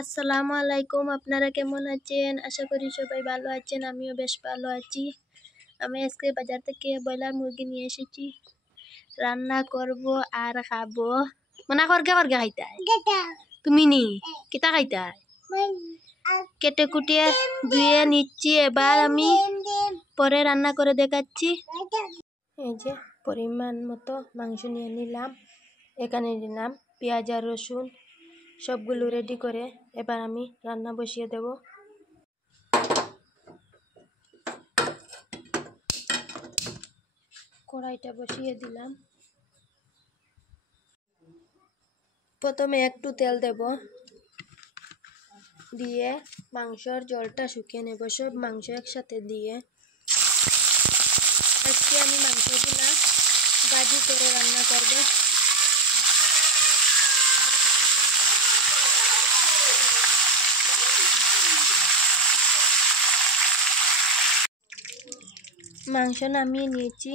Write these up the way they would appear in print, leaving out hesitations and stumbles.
আসসালামু আলাইকুম। আপনারা কেমন আছেন? আশা করি সবাই ভালো আছেন। আমিও বেশ ভালো আছি। আমি আজকে বাজার থেকে ব্রয়লার মুরগি নিয়ে এসেছি। রান্না করব আর খাবো। মনা করগে করগে খাইতাই তুমি নি কিতা খাইতাই? কেটে কুটিয়ে ধুয়ে নিচ্ছি। এবার আমি পরে রান্না করে দেখাচ্ছি। এই যে পরিমাণ মতো মাংস নিয়ে নিলাম। এখানে নিলাম পেঁয়াজ আর রসুন, সবগুলো রেডি করে এবার আমি রান্না বসিয়ে দেব। কড়াইটা বসিয়ে দিলাম। প্রথমে একটু তেল দেব, দিয়ে মাংসর জলটা শুকিয়ে নেব। সব মাংস একসাথে দিয়ে আজকে আমি মাংসগুলা ভাজি করে রান্না করব। মাংস নামিয়ে নিয়েছি,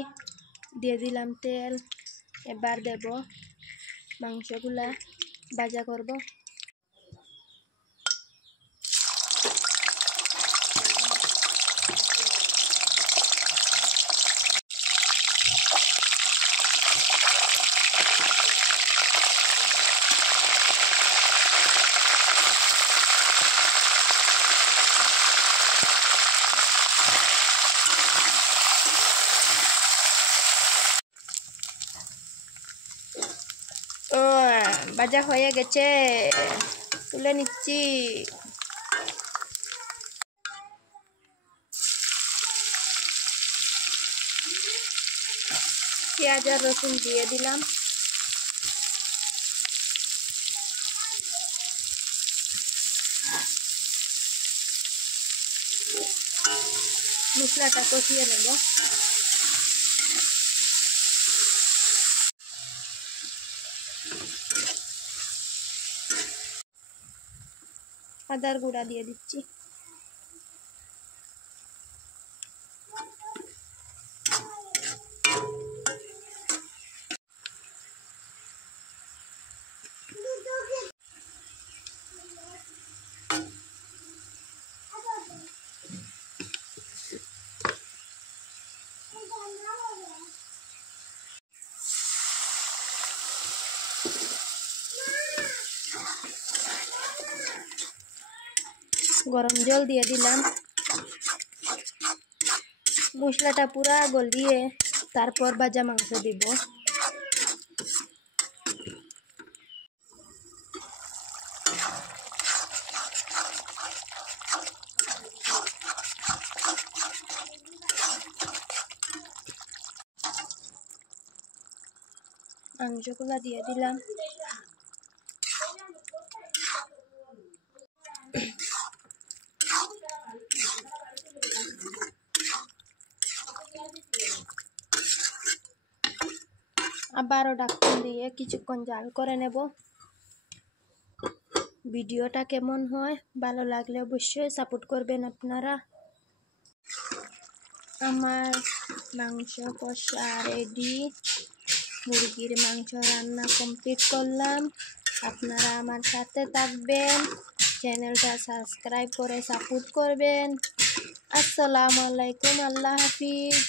দিয়ে দিলাম তেল। এবার দেব মাংসগুলা ভাজা করব। ও ভাজা হয়ে গেছে, তুলে নিচ্ছি। পেঁয়াজ আর রসুন দিয়ে দিলাম। মশলাটা কষিয়ে নেব। আদার গুঁড়া দিয়ে দিচ্ছি। গরম জল দিয়ে দিলাম। মশলাটা পুরা গলিয়ে তারপর ভাজা মাংস দিব। মাংসগুলা দিয়ে দিলাম। আবারও ঢাকন দিয়ে কিছুক্ষণ জাল করে নেব। ভিডিওটা কেমন হয় ভালো লাগলে অবশ্যই সাপোর্ট করবেন আপনারা। আমার মাংস কষা রেডি, মুরগির মাংস রান্না কমপ্লিট করলাম। আপনারা আমার সাথে থাকবেন, চ্যানেলটা সাবস্ক্রাইব করে সাপোর্ট করবেন। আসসালামু আলাইকুম, আল্লাহ হাফিজ।